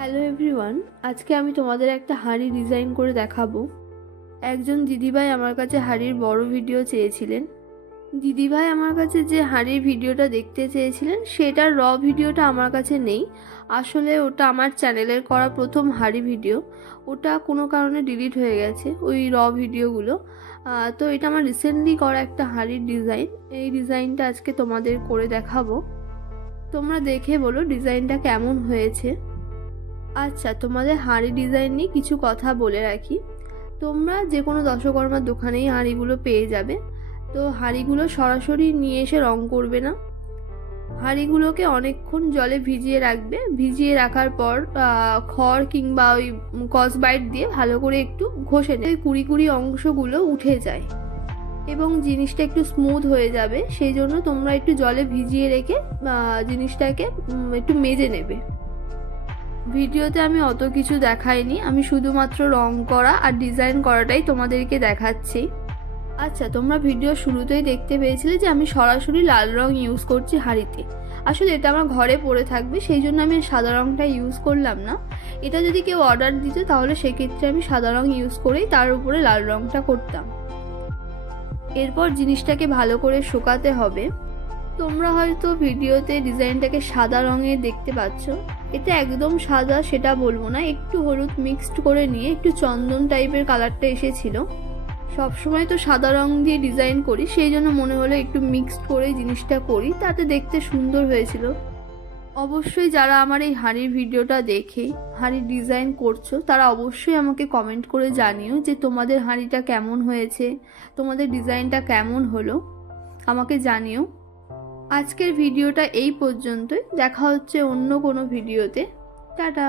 Hello everyone, আজকে আমি তোমাদের একটা হাঁড়ি ডিজাইন করে দেখাবো। একজন দিদিভাই আমার কাছে হাঁড়ির বড় ভিডিও চেয়েছিলেন। দিদিভাই আমার কাছে যে হাঁড়ির ভিডিওটা দেখতে চেয়েছিলেন সেটার ভিডিওটা আমার কাছে নেই। আসলে ওটা আমার চ্যানেলের করা প্রথম হাঁড়ি ভিডিও, ওটা কোনো কারণে ডিলিট হয়ে গেছে ওই ভিডিওগুলো। তো এটা আমার রিসেন্টলি করা একটা হাঁড়ির ডিজাইন। এই ডিজাইনটা আজকে তোমাদের করে দেখাবো, তোমরা দেখে বলো ডিজাইনটা কেমন হয়েছে। আচ্ছা, তোমাদের হাঁড়ি ডিজাইন নিয়ে কিছু কথা বলে রাখি। তোমরা যে কোনো দশকর্মার দোকানেই হাঁড়িগুলো পেয়ে যাবে। তো হাঁড়িগুলো সরাসরি নিয়ে এসে রং করবে না, হাঁড়িগুলোকে অনেকক্ষণ জলে ভিজিয়ে রাখবে। ভিজিয়ে রাখার পর খড় কিংবা ওই কসবাইট দিয়ে ভালো করে একটু ঘষে নেবে, কুড়ি কুড়ি অংশগুলো উঠে যায় এবং জিনিসটা একটু স্মুথ হয়ে যাবে। সেই জন্য তোমরা একটু জলে ভিজিয়ে রেখে জিনিসটাকে একটু মেজে নেবে। ভিডিওতে আমি অত কিছু দেখাইনি, আমি শুধুমাত্র রং করা আর ডিজাইন করাটাই তোমাদেরকে দেখাচ্ছি। আচ্ছা, তোমরা ভিডিও শুরুতেই দেখতে পেয়েছিলে যে আমি সরাসরি লাল রং ইউজ করছি হাঁড়িতে। আসলে এটা আমার ঘরে পড়ে থাকবে, সেই জন্য আমি সাদা রংটা ইউজ করলাম না। এটা যদি কেউ অর্ডার দিত তাহলে সেক্ষেত্রে আমি সাদা রং ইউজ করেই তার উপরে লাল রংটা করতাম। এরপর জিনিসটাকে ভালো করে শুকাতে হবে। তোমরা হয়তো ভিডিওতে ডিজাইনটাকে সাদা রঙে দেখতে পাচ্ছ, এটা একদম সাদা সেটা বলবো না, একটু হলুদ মিক্সড করে নিয়ে একটু চন্দন টাইপের কালারটা এসেছিল। সবসময় তো সাদা রং দিয়ে ডিজাইন করি, সেই জন্য মনে হলো একটু মিক্সড করে জিনিসটা করি, তাতে দেখতে সুন্দর হয়েছিল। অবশ্যই যারা আমার এই হাঁড়ির ভিডিওটা দেখে হাঁড়ির ডিজাইন করছো তারা অবশ্যই আমাকে কমেন্ট করে জানিও যে তোমাদের হাঁড়িটা কেমন হয়েছে, তোমাদের ডিজাইনটা কেমন হলো, আমাকে জানিও। আজকের ভিডিওটা এই পর্যন্তই, দেখা হচ্ছে অন্য কোনো ভিডিওতে। টাটা।